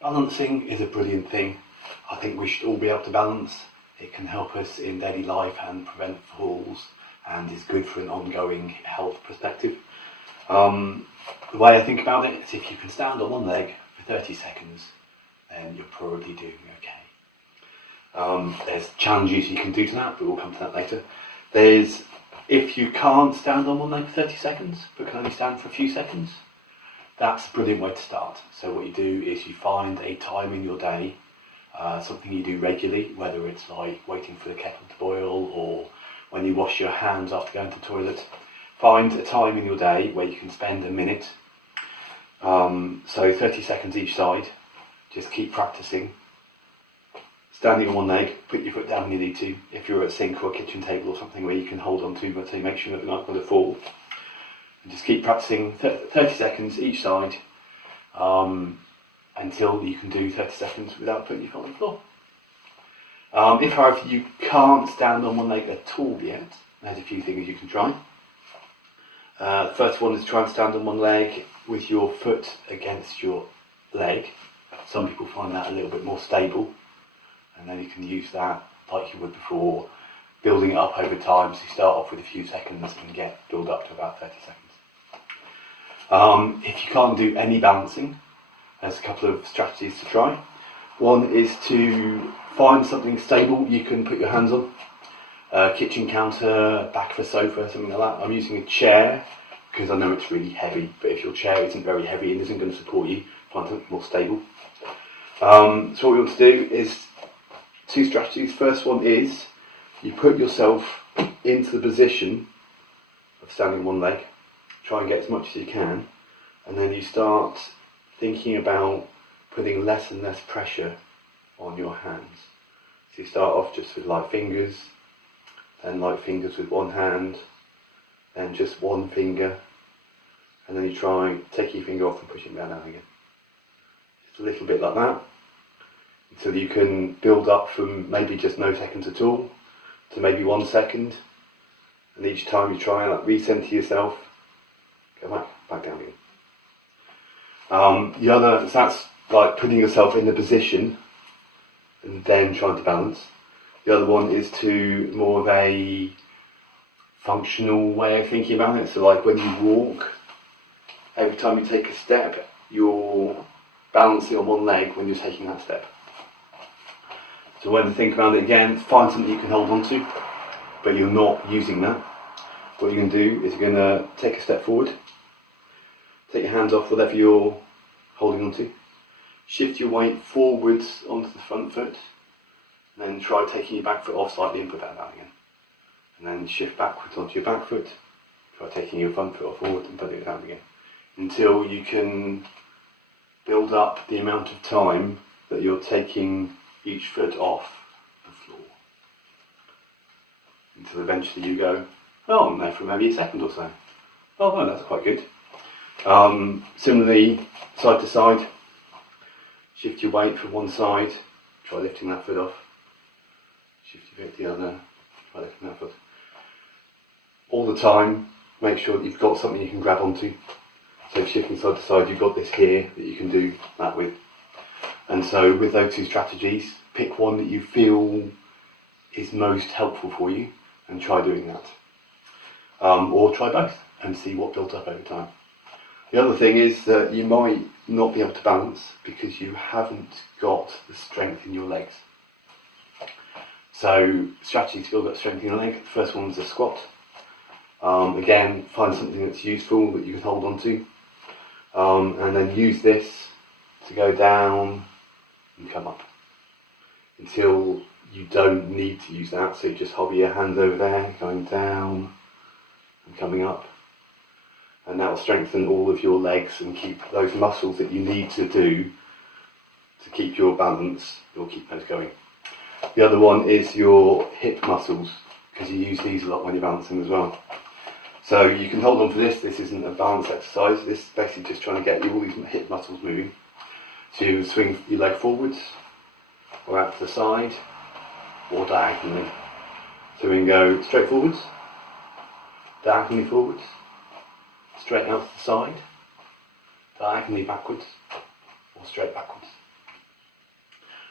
Balancing is a brilliant thing. I think we should all be able to balance. It can help us in daily life and prevent falls, and is good for an ongoing health perspective. The way I think about it is if you can stand on one leg for 30 seconds, then you're probably doing okay. There's challenges you can do to that, but we'll come to that later. If you can't stand on one leg for 30 seconds, but can only stand for a few seconds, that's a brilliant way to start. So what you do is you find a time in your day, something you do regularly, whether it's like waiting for the kettle to boil or when you wash your hands after going to the toilet. Find a time in your day where you can spend a minute, so 30 seconds each side. Just keep practicing. Standing on one leg, put your foot down when you need to. If you're at a sink or a kitchen table or something where you can hold on to, but so you make sure that you're not going to fall. And just keep practicing 30 seconds each side until you can do 30 seconds without putting your foot on the floor. If, however, you can't stand on one leg at all yet, there's a few things you can try. The first one is try and stand on one leg with your foot against your leg. Some people find that a little bit more stable, and then you can use that like you would before, building it up over time. So you start off with a few seconds and build up to about 30 seconds. If you can't do any balancing, there's a couple of strategies to try. One is to find something stable you can put your hands on. Kitchen counter, back of a sofa, something like that. I'm using a chair because I know it's really heavy, but if your chair isn't very heavy and isn't going to support you, find something more stable. So what we want to do is two strategies. First one is you put yourself into the position of standing on one leg, try and get as much as you can, and then you start thinking about putting less and less pressure on your hands. So you start off just with light fingers, then light fingers with one hand, then just one finger, and then you try and take your finger off and push it down again. Just a little bit like that, so that you can build up from maybe just no seconds at all to maybe 1 second, and each time you try and recenter yourself, go back down again. That's like putting yourself in the position and then trying to balance. The other one is to more of a functional way of thinking about it. So like when you walk, every time you take a step, you're balancing on one leg when you're taking that step. So when you think about it again, find something you can hold on to, but you're not using that. What you're going to do is you're going to take a step forward, take your hands off whatever you're holding on to, shift your weight forwards onto the front foot, and then try taking your back foot off slightly and put that down again. And then shift backwards onto your back foot, try taking your front foot off forward and putting it down again. Until you can build up the amount of time that you're taking each foot off the floor. Until eventually you go, oh, I'm there for maybe a second or so. Oh no, that's quite good. Similarly, side to side, shift your weight from one side, try lifting that foot off. Shift your weight to the other, try lifting that foot. All the time, make sure that you've got something you can grab onto. So shifting side to side, you've got this here that you can do that with. And so with those two strategies, pick one that you feel is most helpful for you and try doing that. Or try both and see what builds up over time. The other thing is that you might not be able to balance because you haven't got the strength in your legs. So strategy to build up strength in your leg, the first one is a squat. Again, find something that's useful that you can hold on to, and then use this to go down and come up until you don't need to use that. So you just hover your hands over there, going down and coming up, and that will strengthen all of your legs and keep those muscles that you need to do to keep your balance. You'll keep those going. The other one is your hip muscles, because you use these a lot when you're balancing as well. So you can hold on for this. This isn't a balance exercise. This is basically just trying to get you all these hip muscles moving. So you swing your leg forwards, or out to the side, or diagonally. So we can go straight forwards, diagonally forwards, straight out to the side, diagonally backwards, or straight backwards.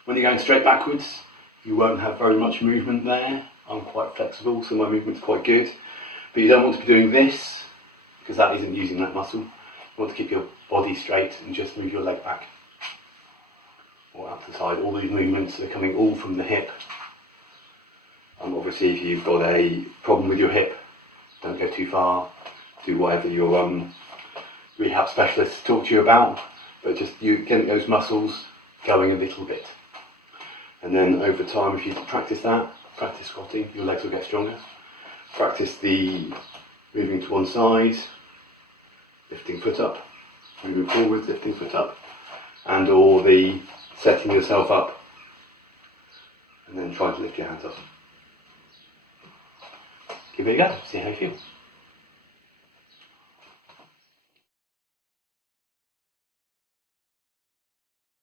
When you're going straight backwards, you won't have very much movement there. I'm quite flexible, so my movement's quite good. But you don't want to be doing this, because that isn't using that muscle. You want to keep your body straight and just move your leg back or out to the side. All these movements are coming all from the hip. Obviously, if you've got a problem with your hip, don't go too far. Do whatever your rehab specialist talk to you about, but just you get those muscles going a little bit. And then over time, if you practice that, practice squatting, your legs will get stronger. Practice the moving to one side, lifting foot up, moving forward, lifting foot up, and or the setting yourself up and then try to lift your hands up. Give it a go, see how you feel.